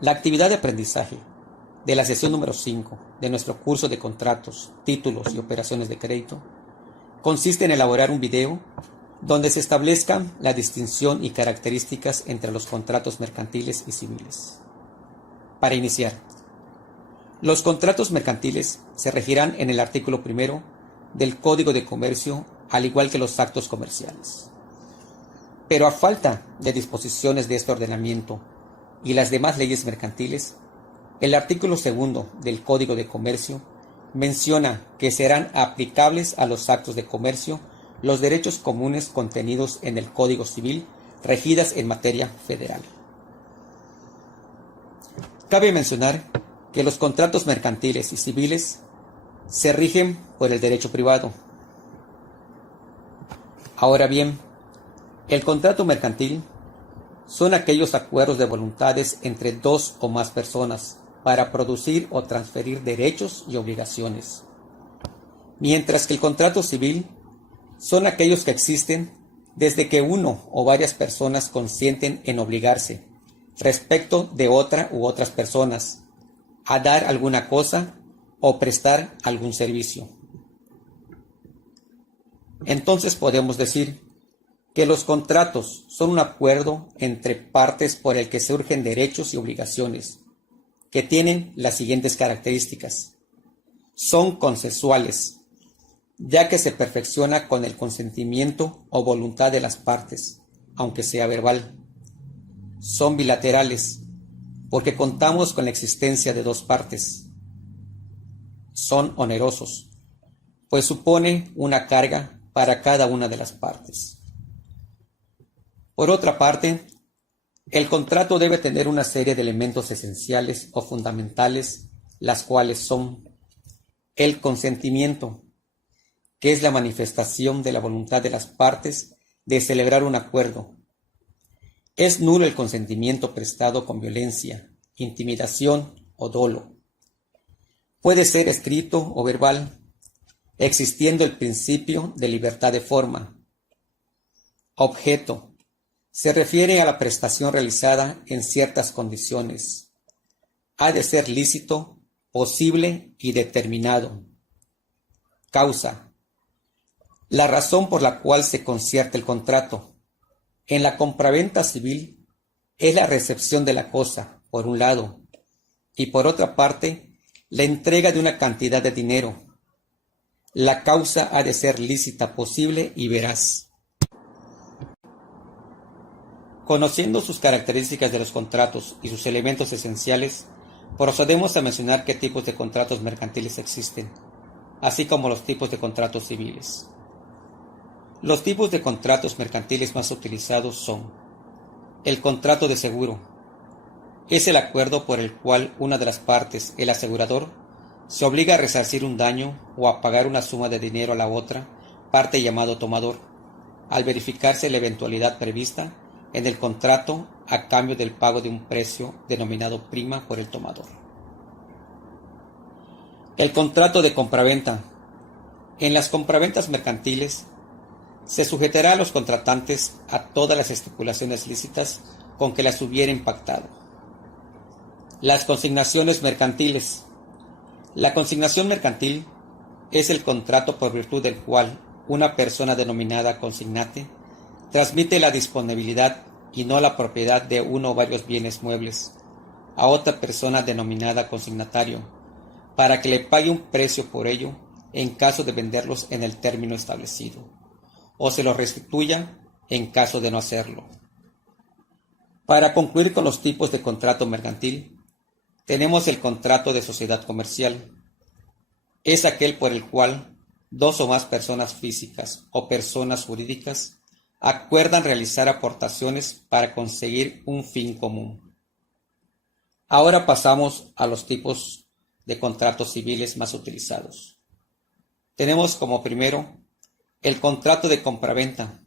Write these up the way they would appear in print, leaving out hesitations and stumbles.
La actividad de aprendizaje de la sesión número 5 de nuestro curso de contratos, títulos y operaciones de crédito consiste en elaborar un video donde se establezcan la distinción y características entre los contratos mercantiles y civiles. Para iniciar, los contratos mercantiles se regirán en el artículo 1 del Código de Comercio, al igual que los actos comerciales. Pero a falta de disposiciones de este ordenamiento y las demás leyes mercantiles, el artículo 2 del Código de Comercio menciona que serán aplicables a los actos de comercio los derechos comunes contenidos en el Código Civil, regidas en materia federal. Cabe mencionar que los contratos mercantiles y civiles se rigen por el derecho privado. Ahora bien, el contrato mercantil son aquellos acuerdos de voluntades entre dos o más personas para producir o transferir derechos y obligaciones, mientras que el contrato civil son aquellos que existen desde que uno o varias personas consienten en obligarse respecto de otra u otras personas a dar alguna cosa o prestar algún servicio. Entonces podemos decir que los contratos son un acuerdo entre partes por el que surgen derechos y obligaciones, que tienen las siguientes características. Son consensuales, ya que se perfecciona con el consentimiento o voluntad de las partes, aunque sea verbal. Son bilaterales, porque contamos con la existencia de dos partes. Son onerosos, pues supone una carga para cada una de las partes. Por otra parte, el contrato debe tener una serie de elementos esenciales o fundamentales, las cuales son el consentimiento, que es la manifestación de la voluntad de las partes de celebrar un acuerdo. Es nulo el consentimiento prestado con violencia, intimidación o dolo. Puede ser escrito o verbal, existiendo el principio de libertad de forma. Objeto. Se refiere a la prestación realizada en ciertas condiciones. Ha de ser lícito, posible y determinado. Causa. La razón por la cual se concierte el contrato. En la compraventa civil es la recepción de la cosa, por un lado, y por otra parte, la entrega de una cantidad de dinero. La causa ha de ser lícita, posible y veraz. Conociendo sus características de los contratos y sus elementos esenciales, procedemos a mencionar qué tipos de contratos mercantiles existen, así como los tipos de contratos civiles. Los tipos de contratos mercantiles más utilizados son: el contrato de seguro. Es el acuerdo por el cual una de las partes, el asegurador, se obliga a resarcir un daño o a pagar una suma de dinero a la otra parte llamado tomador, al verificarse la eventualidad prevista en el contrato a cambio del pago de un precio denominado prima por el tomador. El contrato de compraventa. En las compraventas mercantiles se sujetará a los contratantes a todas las estipulaciones lícitas con que las hubieran pactado. Las consignaciones mercantiles. La consignación mercantil es el contrato por virtud del cual una persona denominada consignate transmite la disponibilidad y no la propiedad de uno o varios bienes muebles a otra persona denominada consignatario, para que le pague un precio por ello en caso de venderlos en el término establecido, o se los restituya en caso de no hacerlo. Para concluir con los tipos de contrato mercantil, tenemos el contrato de sociedad comercial. Es aquel por el cual dos o más personas físicas o personas jurídicas acuerdan realizar aportaciones para conseguir un fin común. Ahora pasamos a los tipos de contratos civiles más utilizados. Tenemos como primero el contrato de compraventa.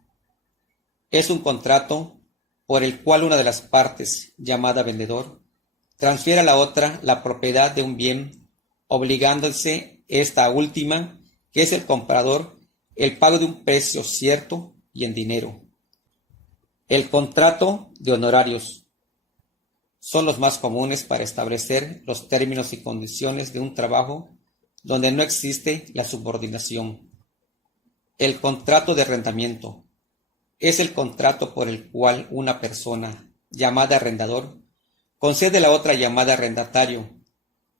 Es un contrato por el cual una de las partes, llamada vendedor, transfiere a la otra la propiedad de un bien, obligándose esta última, que es el comprador, el pago de un precio cierto y en dinero. El contrato de honorarios son los más comunes para establecer los términos y condiciones de un trabajo donde no existe la subordinación. El contrato de arrendamiento es el contrato por el cual una persona, llamada arrendador, concede a la otra llamada arrendatario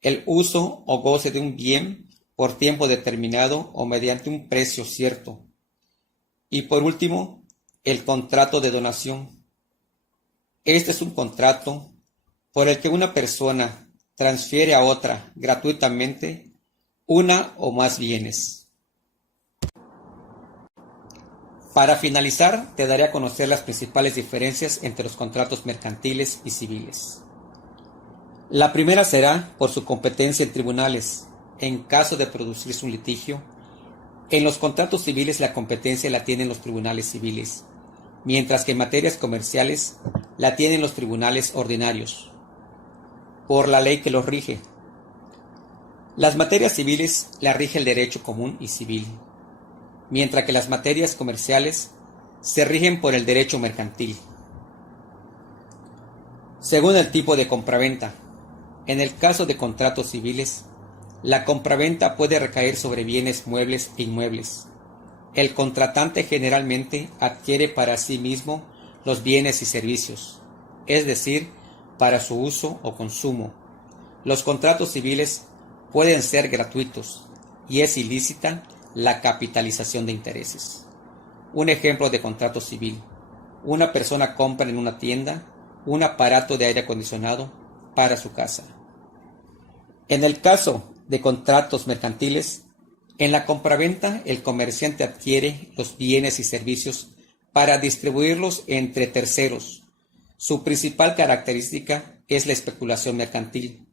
el uso o goce de un bien por tiempo determinado o mediante un precio cierto. Y por último, el contrato de donación. Este es un contrato por el que una persona transfiere a otra gratuitamente una o más bienes. Para finalizar, te daré a conocer las principales diferencias entre los contratos mercantiles y civiles. La primera será por su competencia en tribunales, en caso de producirse un litigio. En los contratos civiles la competencia la tienen los tribunales civiles, mientras que en materias comerciales la tienen los tribunales ordinarios, por la ley que los rige. Las materias civiles las rige el derecho común y civil, mientras que las materias comerciales se rigen por el derecho mercantil. Según el tipo de compraventa, en el caso de contratos civiles, la compraventa puede recaer sobre bienes muebles e inmuebles. El contratante generalmente adquiere para sí mismo los bienes y servicios, es decir, para su uso o consumo. Los contratos civiles pueden ser gratuitos y es ilícita la capitalización de intereses. Un ejemplo de contrato civil: una persona compra en una tienda un aparato de aire acondicionado para su casa. En el caso de contratos mercantiles, en la compraventa el comerciante adquiere los bienes y servicios para distribuirlos entre terceros. Su principal característica es la especulación mercantil.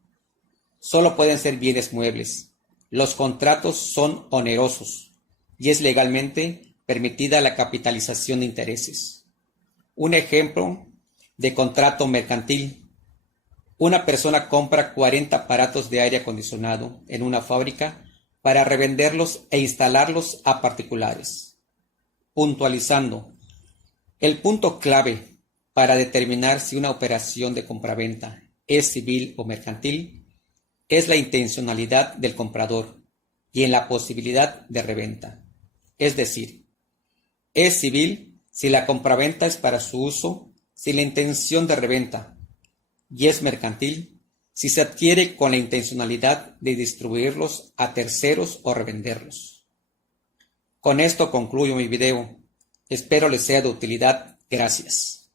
Solo pueden ser bienes muebles. Los contratos son onerosos y es legalmente permitida la capitalización de intereses. Un ejemplo de contrato mercantil: una persona compra 40 aparatos de aire acondicionado en una fábrica para revenderlos e instalarlos a particulares. Puntualizando, el punto clave para determinar si una operación de compraventa es civil o mercantil es la intencionalidad del comprador y en la posibilidad de reventa. Es decir, es civil si la compraventa es para su uso sin la intención de reventa, y es mercantil si se adquiere con la intencionalidad de distribuirlos a terceros o revenderlos. Con esto concluyo mi video. Espero les sea de utilidad. Gracias.